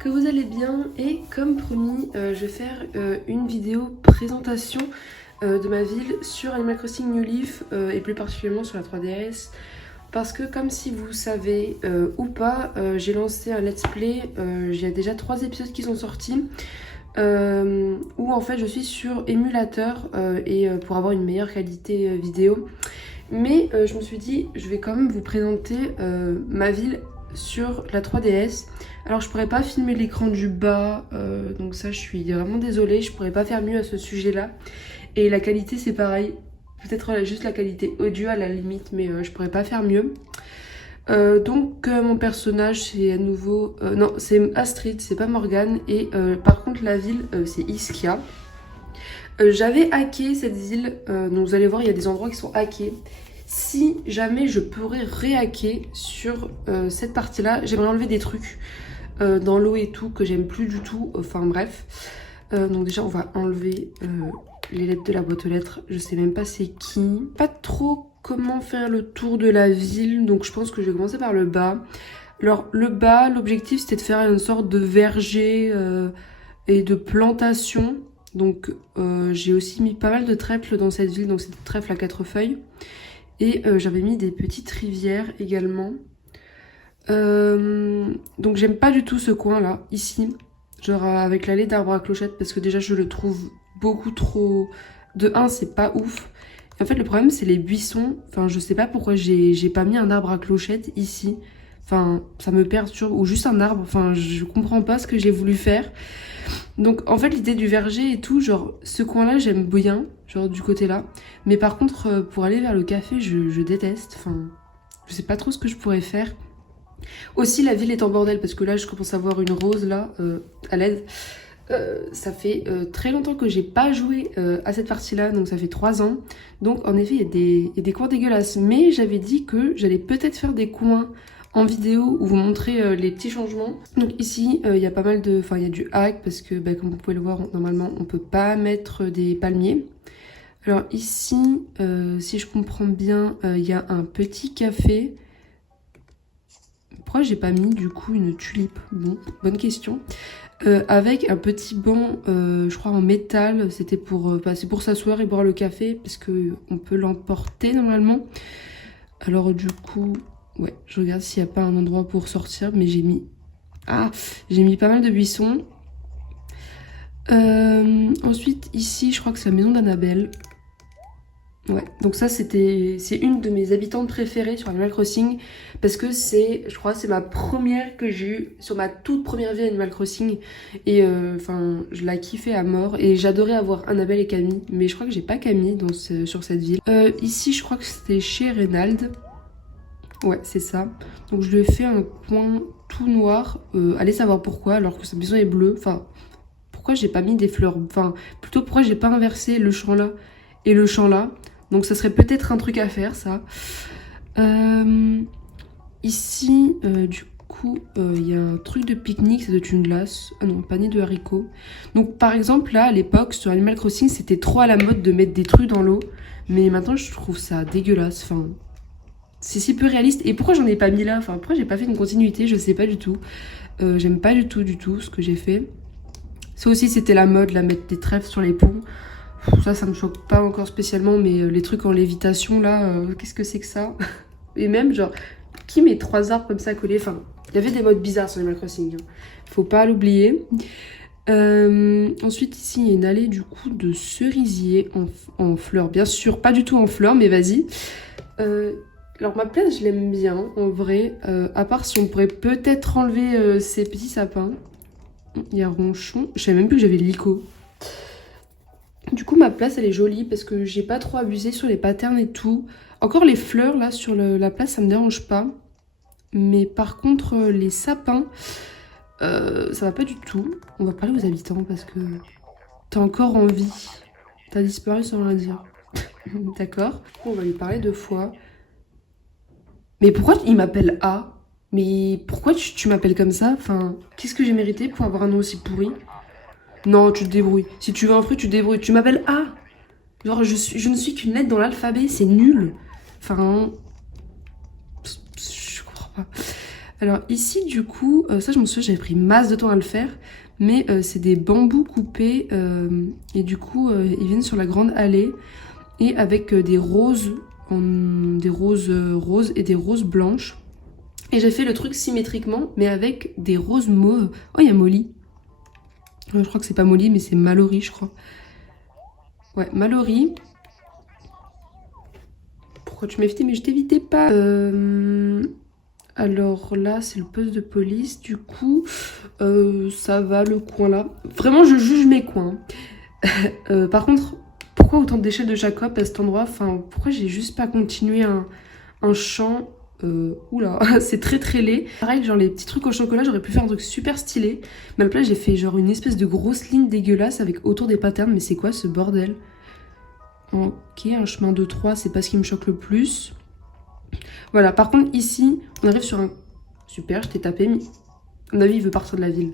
que vous allez bien et comme promis, je vais faire une vidéo présentation de ma ville sur Animal Crossing New Leaf et plus particulièrement sur la 3DS parce que comme si vous savez ou pas, j'ai lancé un let's play, il y a déjà 3 épisodes qui sont sortis où en fait je suis sur émulateur et pour avoir une meilleure qualité vidéo. Mais je me suis dit, je vais quand même vous présenter ma ville sur la 3DS. Alors je pourrais pas filmer l'écran du bas, donc ça je suis vraiment désolée, je pourrais pas faire mieux à ce sujet-là. Et la qualité c'est pareil, peut-être juste la qualité audio à la limite, mais je pourrais pas faire mieux. Donc mon personnage c'est à nouveau, non c'est Astrid, c'est pas Morgane, et par contre la ville c'est Ischia. J'avais hacké cette ville, donc vous allez voir il y a des endroits qui sont hackés. Si jamais je pourrais réhacker sur cette partie-là, j'aimerais enlever des trucs dans l'eau et tout que j'aime plus du tout. Enfin bref. Donc déjà on va enlever les lettres de la boîte aux lettres. Je sais même pas c'est qui. Pas trop comment faire le tour de la ville. Donc je pense que je vais commencer par le bas. Alors le bas, l'objectif c'était de faire une sorte de verger et de plantation. Donc j'ai aussi mis pas mal de trèfles dans cette ville. Donc c'est des trèfles à 4 feuilles. Et j'avais mis des petites rivières également. Donc j'aime pas du tout ce coin là, ici. Genre avec l'allée d'arbres à clochettes, parce que déjà je le trouve beaucoup trop... De 1 c'est pas ouf. Et en fait le problème c'est les buissons. Enfin je sais pas pourquoi j'ai pas mis un arbre à clochettes ici. Enfin ça me perturbe. Ou juste un arbre. Enfin je comprends pas ce que j'ai voulu faire. Donc en fait l'idée du verger et tout, genre ce coin là j'aime bien, genre du côté là. Mais par contre pour aller vers le café je déteste, enfin je sais pas trop ce que je pourrais faire. Aussi la ville est en bordel parce que là je commence à voir une rose là à l'aide. Ça fait très longtemps que j'ai pas joué à cette partie là, donc ça fait 3 ans. Donc en effet il y a des coins dégueulasses. Mais j'avais dit que j'allais peut-être faire des coins en vidéo où vous montrer les petits changements. Donc ici il y a pas mal de... Enfin il y a du hack parce que bah, comme vous pouvez le voir normalement on peut pas mettre des palmiers. Alors ici si je comprends bien il y a un petit café. Pourquoi j'ai pas mis du coup une tulipe? Bon, bonne question. Avec un petit banc, je crois en métal, c'était pour, c'est pour s'asseoir et boire le café parce que on peut l'emporter normalement. Alors du coup, ouais, je regarde s'il n'y a pas un endroit pour sortir, mais j'ai mis pas mal de buissons. Ensuite ici, je crois que c'est la maison d'Annabelle. Ouais, donc ça c'est une de mes habitantes préférées sur Animal Crossing parce que je crois c'est ma première que j'ai eue sur ma toute première vie Animal Crossing et enfin je la kiffais à mort et j'adorais avoir Annabelle et Camille, mais je crois que j'ai pas Camille sur cette ville. Ici je crois que c'était chez Reynald. Ouais c'est ça, donc je lui ai fait un coin tout noir, allez savoir pourquoi alors que sa maison est bleue, enfin pourquoi j'ai pas mis des fleurs, enfin plutôt pourquoi j'ai pas inversé le champ là et le champ là. Donc ça serait peut-être un truc à faire ça. Ici du coup il y a un truc de pique-nique, ça doit être une glace. Ah non, un panier de haricots. Donc par exemple là à l'époque sur Animal Crossing c'était trop à la mode de mettre des trucs dans l'eau. Mais maintenant je trouve ça dégueulasse. Enfin c'est si peu réaliste. Et pourquoi j'en ai pas mis là? Enfin pourquoi j'ai pas fait une continuité? Je sais pas du tout. J'aime pas du tout ce que j'ai fait. Ça aussi c'était la mode, là, mettre des trèfles sur les ponts. Ça me choque pas encore spécialement, mais les trucs en lévitation là, qu'est-ce que c'est que ça? Et même genre, qui met 3 arbres comme ça collés? Enfin, il y avait des modes bizarres sur Animal Crossing, hein. Faut pas l'oublier. Ensuite ici il y a une allée du coup de cerisier en fleurs, bien sûr pas du tout en fleurs, mais vas-y. Alors ma place je l'aime bien en vrai, à part si on pourrait peut-être enlever ces petits sapins. Il y a Ronchon, je savais même plus que j'avais Lico. Du coup ma place elle est jolie parce que j'ai pas trop abusé sur les patterns et tout. Encore les fleurs là sur la place ça me dérange pas. Mais par contre les sapins ça va pas du tout. On va parler aux habitants parce que t'es encore en vie. T'as disparu sans rien dire. D'accord. On va lui parler 2 fois. Mais pourquoi il m'appelle A? Mais pourquoi tu m'appelles comme ça? Enfin, qu'est-ce que j'ai mérité pour avoir un nom aussi pourri? Non, tu te débrouilles. Si tu veux un fruit, tu te débrouilles. Tu m'appelles A. Genre, je ne suis qu'une lettre dans l'alphabet, c'est nul. Enfin, je comprends pas. Alors ici du coup, ça je me souviens, j'avais pris masse de temps à le faire, mais c'est des bambous coupés et du coup ils viennent sur la grande allée et avec des roses, des roses roses et des roses blanches. Et j'ai fait le truc symétriquement mais avec des roses mauves. Oh il y a Molly. Je crois que c'est pas Molly mais c'est Mallory je crois. Ouais Mallory. Pourquoi tu m'as évité? Mais je t'évitais pas. Alors là, c'est le poste de police. Du coup, ça va le coin là. Vraiment, je juge mes coins. Par contre, pourquoi autant d'échelles de Jacob à cet endroit? Enfin, pourquoi j'ai juste pas continué un champ? Oula, c'est très très laid. Pareil, genre les petits trucs au chocolat, j'aurais pu faire un truc super stylé. Mais à la place, j'ai fait genre une espèce de grosse ligne dégueulasse avec autour des patterns. Mais c'est quoi ce bordel? Ok, un chemin de 3, c'est pas ce qui me choque le plus. Voilà, par contre, ici, on arrive sur un... Super, je t'ai tapé, mais... À mon avis, il veut partir de la ville.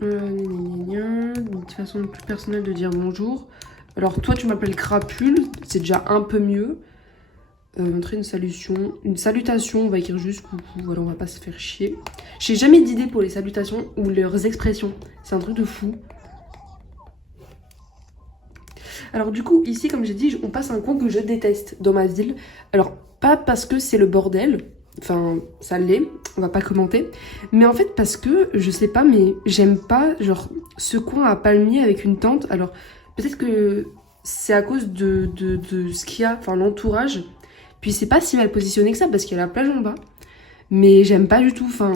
Une petite façon plus personnelle de dire bonjour. Alors, toi, tu m'appelles Crapule, c'est déjà un peu mieux. Montrer une salutation. Une salutation, on va écrire juste coucou, voilà, on va pas se faire chier. J'ai jamais d'idée pour les salutations ou leurs expressions. C'est un truc de fou. Alors du coup, ici, comme j'ai dit, on passe un coin que je déteste dans ma ville. Alors, pas parce que c'est le bordel, enfin, ça l'est, on va pas commenter. Mais en fait, parce que, je sais pas, mais j'aime pas, genre, ce coin à palmier avec une tente. Alors, peut-être que c'est à cause de ce qu'il y a, enfin, l'entourage. Puis c'est pas si mal positionné que ça, parce qu'il y a la plage en bas. Mais j'aime pas du tout, enfin,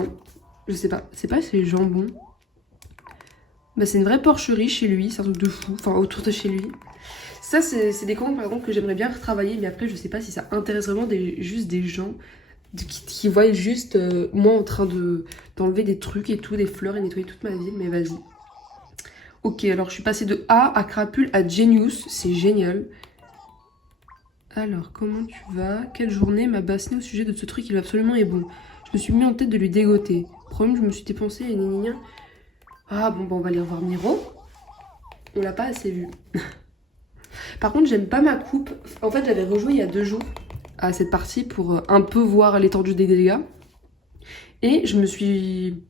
je sais pas, c'est pas ces jambons. Bah, c'est une vraie porcherie chez lui, c'est un truc de fou, enfin, autour de chez lui. Ça, c'est des coins, par exemple, que j'aimerais bien retravailler, mais après, je sais pas si ça intéresse vraiment juste des gens qui voient juste moi en train d'enlever des trucs et tout, des fleurs et nettoyer toute ma ville, mais vas-y. Ok, alors je suis passée de A à Crapule à Genius, c'est génial. Alors, comment tu vas? Quelle journée m'a bassiné au sujet de ce truc, il absolument est bon. Je me suis mis en tête de lui dégoter. Problème, je me suis dépensée et gna. Ah bon, bah on va aller revoir Miro. On l'a pas assez vu. Par contre, j'aime pas ma coupe. En fait, j'avais rejoué il y a 2 jours à cette partie pour un peu voir l'étendue des dégâts. Et je me suis,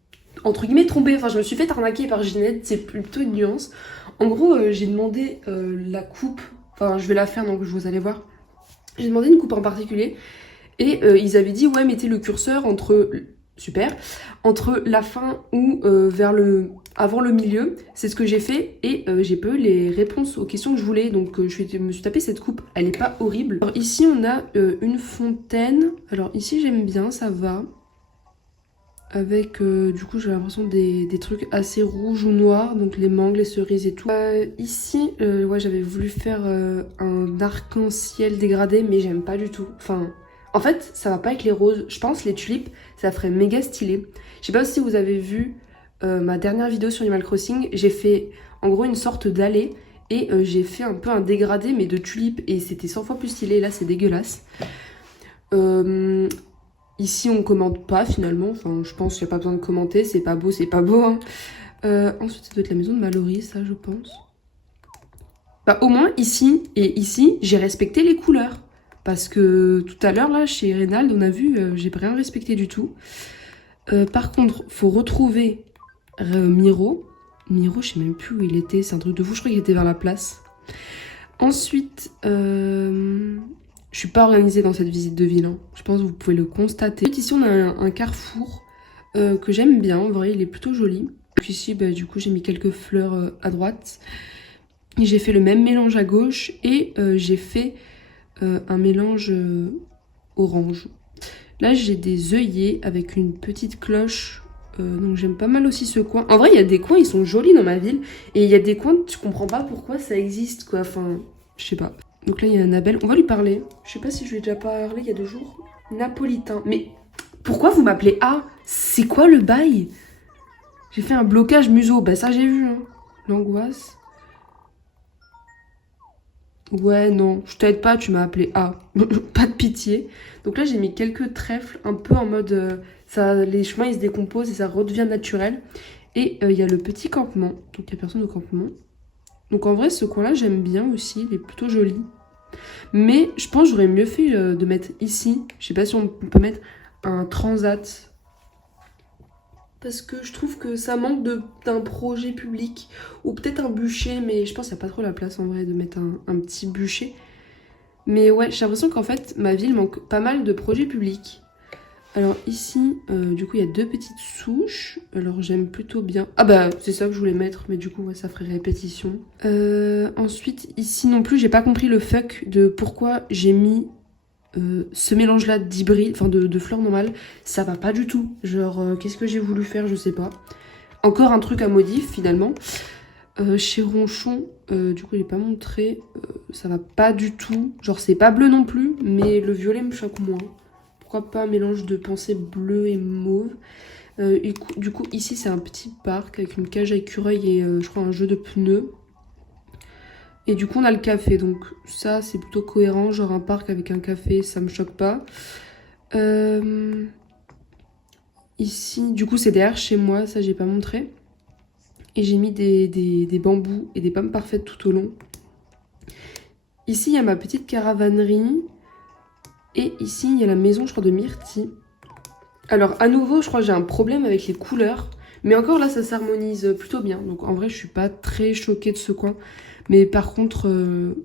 entre guillemets, trompée. Enfin, je me suis fait arnaquer par Ginette. C'est plutôt une nuance. En gros, j'ai demandé la coupe. Enfin, je vais la faire, donc vous allez voir. J'ai demandé une coupe en particulier. Et ils avaient dit, ouais, mettez le curseur entre... Super. Entre la fin ou avant le milieu, c'est ce que j'ai fait et j'ai pas eu les réponses aux questions que je voulais, donc je me suis tapé cette coupe, elle est pas horrible. Alors ici on a une fontaine, alors ici j'aime bien, ça va. Avec du coup j'ai l'impression des trucs assez rouges ou noirs, donc les mangues, les cerises et tout. Ici, ouais, j'avais voulu faire un arc-en-ciel dégradé, mais j'aime pas du tout. Enfin, en fait, ça va pas avec les roses. Je pense les tulipes, ça ferait méga stylé. Je sais pas si vous avez vu ma dernière vidéo sur Animal Crossing. J'ai fait en gros une sorte d'allée et j'ai fait un peu un dégradé, mais de tulipes, et c'était 100 fois plus stylé. Et là, c'est dégueulasse. Ici, on commente pas finalement. Enfin, je pense qu'il n'y a pas besoin de commenter. C'est pas beau, c'est pas beau. Hein. Ensuite, ça doit être la maison de Mallory, ça, je pense. Bah, au moins, ici et ici, j'ai respecté les couleurs. Parce que tout à l'heure, là, chez Reynald, on a vu, j'ai rien respecté du tout. Par contre, faut retrouver Miro. Miro, je sais même plus où il était. C'est un truc de fou. Je crois qu'il était vers la place. Ensuite, je suis pas organisée dans cette visite de ville. Hein. Je pense que vous pouvez le constater. Ici, on a un carrefour que j'aime bien. En vrai, il est plutôt joli. Puis ici, bah, du coup, j'ai mis quelques fleurs à droite. J'ai fait le même mélange à gauche. Et j'ai fait un mélange orange. Là, j'ai des œillets avec une petite cloche. Donc j'aime pas mal aussi ce coin. En vrai, il y a des coins, ils sont jolis dans ma ville. Et il y a des coins, tu comprends pas pourquoi ça existe, quoi. Enfin, je sais pas. Donc là, il y a Annabelle. On va lui parler. Je sais pas si je lui ai déjà parlé il y a 2 jours. Napolitain. Mais pourquoi vous m'appelez A? C'est quoi le bail? J'ai fait un blocage museau. Bah ça, j'ai vu. Hein. L'angoisse. Ouais, non, je t'aide pas, tu m'as appelé A. Pas de pitié. Donc là, j'ai mis quelques trèfles, un peu en mode... les chemins, ils se décomposent et ça redevient naturel. Et il y a le petit campement. Donc il n'y a personne au campement. Donc en vrai, ce coin-là, j'aime bien aussi. Il est plutôt joli. Mais je pense que j'aurais mieux fait de mettre ici. Je sais pas si on peut mettre un transat. Parce que je trouve que ça manque d'un projet public. Ou peut-être un bûcher, mais je pense qu'il n'y a pas trop la place en vrai de mettre un petit bûcher. Mais ouais, j'ai l'impression qu'en fait, ma ville manque pas mal de projets publics. Alors ici, du coup, il y a 2 petites souches. Alors j'aime plutôt bien. Ah bah, c'est ça que je voulais mettre, mais du coup, ouais, ça ferait répétition. Ensuite, ici non plus, j'ai pas compris le fuck de pourquoi j'ai mis ce mélange-là d'hybride, enfin de fleurs normales. Ça va pas du tout. Genre, qu'est-ce que j'ai voulu faire, je sais pas. Encore un truc à modif, finalement. Chez Ronchon, du coup, j'ai pas montré. Ça va pas du tout. Genre, c'est pas bleu non plus, mais le violet me choque moins. Pourquoi pas un mélange de pensée bleu et mauve. Du coup, ici, c'est un petit parc avec une cage à écureuil et je crois un jeu de pneus. Et du coup, on a le café. Donc ça, c'est plutôt cohérent. Genre un parc avec un café, ça me choque pas. Ici, du coup, c'est derrière chez moi. Ça, j'ai pas montré. Et j'ai mis des bambous et des pommes parfaites tout au long. Ici, il y a ma petite caravanerie. Et ici, il y a la maison, je crois, de Myrtille. Alors, à nouveau, je crois que j'ai un problème avec les couleurs. Mais encore là, ça s'harmonise plutôt bien. Donc, en vrai, je suis pas très choquée de ce coin. Mais par contre,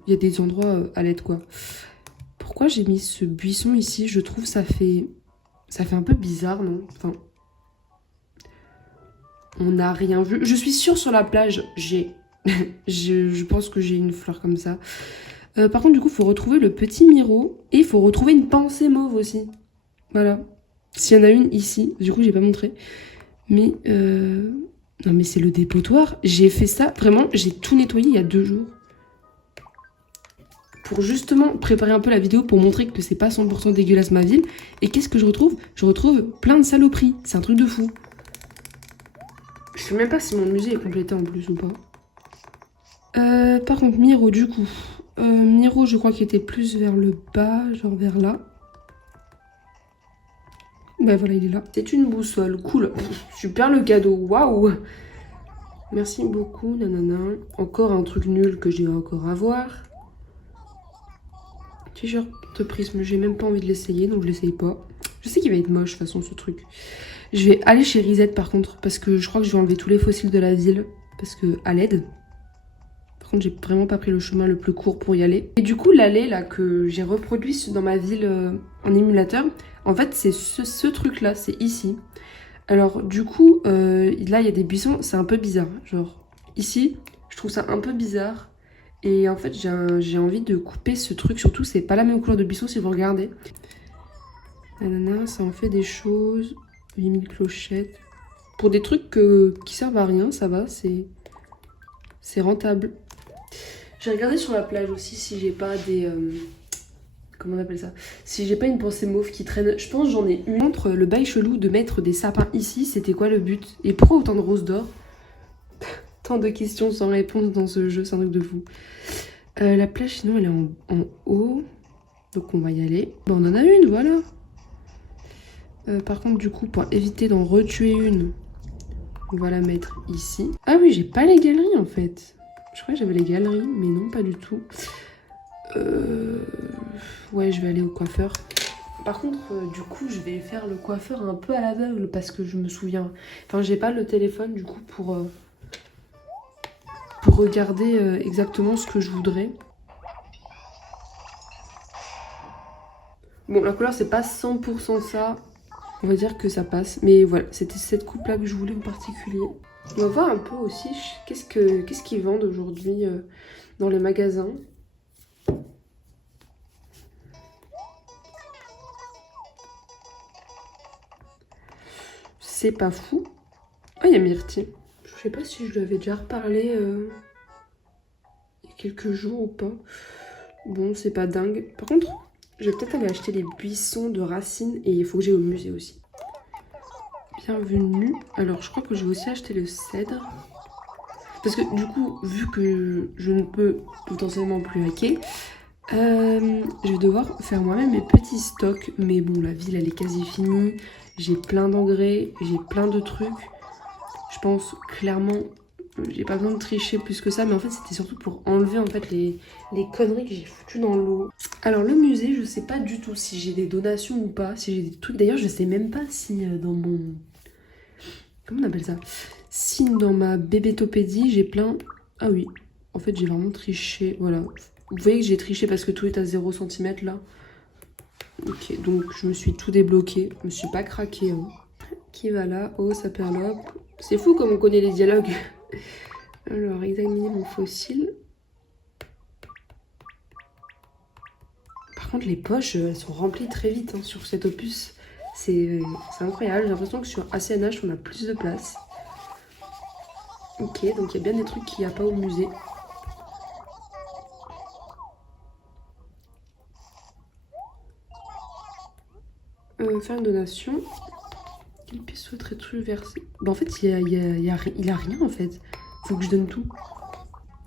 il y a des endroits à l'aide, quoi. Pourquoi j'ai mis ce buisson ici? Je trouve ça fait un peu bizarre, non? Enfin, on n'a rien vu. Je suis sûre sur la plage, je pense que j'ai une fleur comme ça. Par contre, du coup, il faut retrouver le petit Miro. Et il faut retrouver une pensée mauve aussi. Voilà. S'il y en a une ici. Du coup, j'ai pas montré. Mais, non, mais c'est le dépotoir. J'ai fait ça, vraiment, j'ai tout nettoyé il y a 2 jours. Pour justement préparer un peu la vidéo pour montrer que c'est pas 100% dégueulasse ma ville. Et qu'est-ce que je retrouve? Je retrouve plein de saloperies. C'est un truc de fou. Je sais même pas si mon musée est complété en plus ou pas. Par contre, Miro, du coup. Miro, je crois qu'il était plus vers le bas, genre vers là. Bah voilà, il est là. C'est une boussole, cool. Super le cadeau, waouh. Merci beaucoup, nanana. Encore un truc nul que j'ai encore à voir. T-shirt de prisme, j'ai même pas envie de l'essayer, donc je l'essaye pas. Je sais qu'il va être moche, de toute façon, ce truc. Je vais aller chez Risette, par contre, parce que je crois que je vais enlever tous les fossiles de la ville. Parce que, à l'aide. Par contre, j'ai vraiment pas pris le chemin le plus court pour y aller. Et du coup, l'allée, là, que j'ai reproduit dans ma ville en émulateur, en fait, c'est ce truc-là, c'est ici. Alors, du coup, là, il y a des buissons, c'est un peu bizarre. Genre, ici, je trouve ça un peu bizarre. Et en fait, j'ai envie de couper ce truc. Surtout, c'est pas la même couleur de buisson si vous regardez. Nanana, ça en fait des choses. J'ai mis une clochette. Pour des trucs qui servent à rien, ça va, c'est rentable. J'ai regardé sur la plage aussi si j'ai pas des... comment on appelle ça? Si j'ai pas une pensée mauve qui traîne. Je pense j'en ai une. Entre le bail chelou de mettre des sapins ici, c'était quoi le but? Et pourquoi autant de roses d'or? Tant de questions sans réponse dans ce jeu, c'est un truc de fou. La plage, sinon, elle est en haut. Donc on va y aller. Bon, on en a une, voilà. Par contre, du coup, pour éviter d'en retuer une, on va la mettre ici. Ah oui, j'ai pas les galeries, en fait. Je crois que j'avais les galeries, mais non, pas du tout. Ouais, je vais aller au coiffeur. Par contre, du coup, je vais faire le coiffeur un peu à l'aveugle parce que je me souviens... Enfin, j'ai pas le téléphone, du coup, pour regarder exactement ce que je voudrais. Bon, la couleur, c'est pas 100% ça. On va dire que ça passe. Mais voilà, c'était cette coupe-là que je voulais en particulier. On va voir un peu aussi qu'est-ce qu'ils vendent aujourd'hui dans les magasins. C'est pas fou. Ah, il y a Myrtille. Je sais pas si je lui avais déjà reparlé il y a quelques jours ou pas. Bon, c'est pas dingue. Par contre, je vais peut-être aller acheter les buissons de racines et il faut que j'aille au musée aussi. Bienvenue. Alors, je crois que je vais aussi acheter le cèdre. Parce que du coup, vu que je ne peux potentiellement plus hacker, je vais devoir faire moi-même mes petits stocks. Mais bon, la ville, elle est quasi finie. J'ai plein d'engrais, j'ai plein de trucs. Je pense clairement J'ai pas besoin de tricher plus que ça, mais en fait c'était surtout pour enlever en fait les conneries que j'ai foutues dans l'eau. Alors le musée, je sais pas du tout si j'ai des donations ou pas, si j'ai des trucs. D'ailleurs je sais même pas si dans mon... Comment on appelle ça? Si dans ma bébétopédie j'ai plein... Ah oui, en fait j'ai vraiment triché, voilà. Vous voyez que j'ai triché parce que tout est à 0 cm là. Ok, donc je me suis tout débloqué, je me suis pas craqué. Hein. Qui va là? Oh, saperlope. C'est fou comme on connaît les dialogues. Alors, examiner mon fossile. Par contre, les poches, elles sont remplies très vite hein, sur cet opus. C'est incroyable. J'ai l'impression que sur ACNH, on a plus de place. Ok, donc il y a bien des trucs qu'il n'y a pas au musée. Faire une donation. Quelle pièce souhaiterais-tu verser? Bah en fait, il a rien en fait. Faut que je donne tout.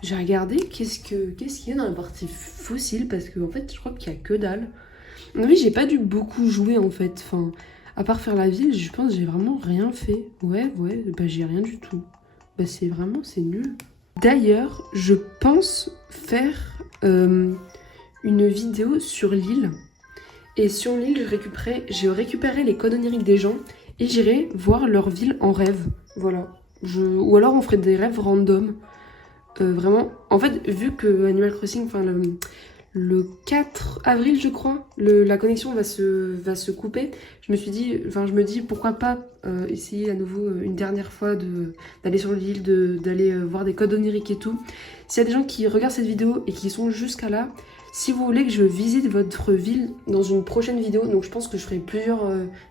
J'ai regardé qu'est-ce qu'il y a dans la partie fossile parce que en fait, je crois qu'il y a que dalle. Oui, j'ai pas dû beaucoup jouer en fait. Enfin, à part faire la ville, je pense que j'ai vraiment rien fait. Ouais, bah j'ai rien du tout. Bah c'est nul. D'ailleurs, je pense faire une vidéo sur l'île. Et sur l'île, je récupérerai les codes oniriques des gens et j'irai voir leur ville en rêve. Voilà. Ou alors on ferait des rêves random. Vraiment, en fait, vu que Animal Crossing, enfin le 4 avril, je crois, la connexion va se couper. Je me dis pourquoi pas essayer à nouveau une dernière fois d'aller sur l'île, d'aller voir des codes oniriques et tout. S'il y a des gens qui regardent cette vidéo et qui sont jusqu'à là, si vous voulez que je visite votre ville dans une prochaine vidéo, donc je pense que je ferai plusieurs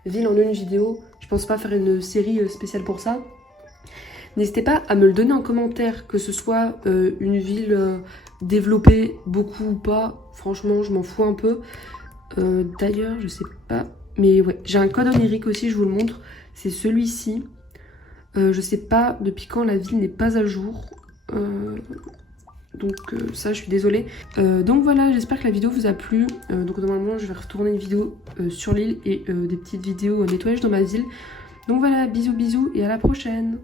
villes en une vidéo. Je pense pas faire une série spéciale pour ça. N'hésitez pas à me le donner en commentaire, que ce soit une ville développée beaucoup ou pas. Franchement, je m'en fous un peu. D'ailleurs, je sais pas. Mais ouais, j'ai un code onirique aussi, je vous le montre. C'est celui-ci. Je sais pas depuis quand la ville n'est pas à jour. Donc ça, je suis désolée. Donc voilà, j'espère que la vidéo vous a plu. Donc normalement, je vais retourner une vidéo sur l'île et des petites vidéos nettoyage dans ma ville. Donc voilà, bisous bisous et à la prochaine.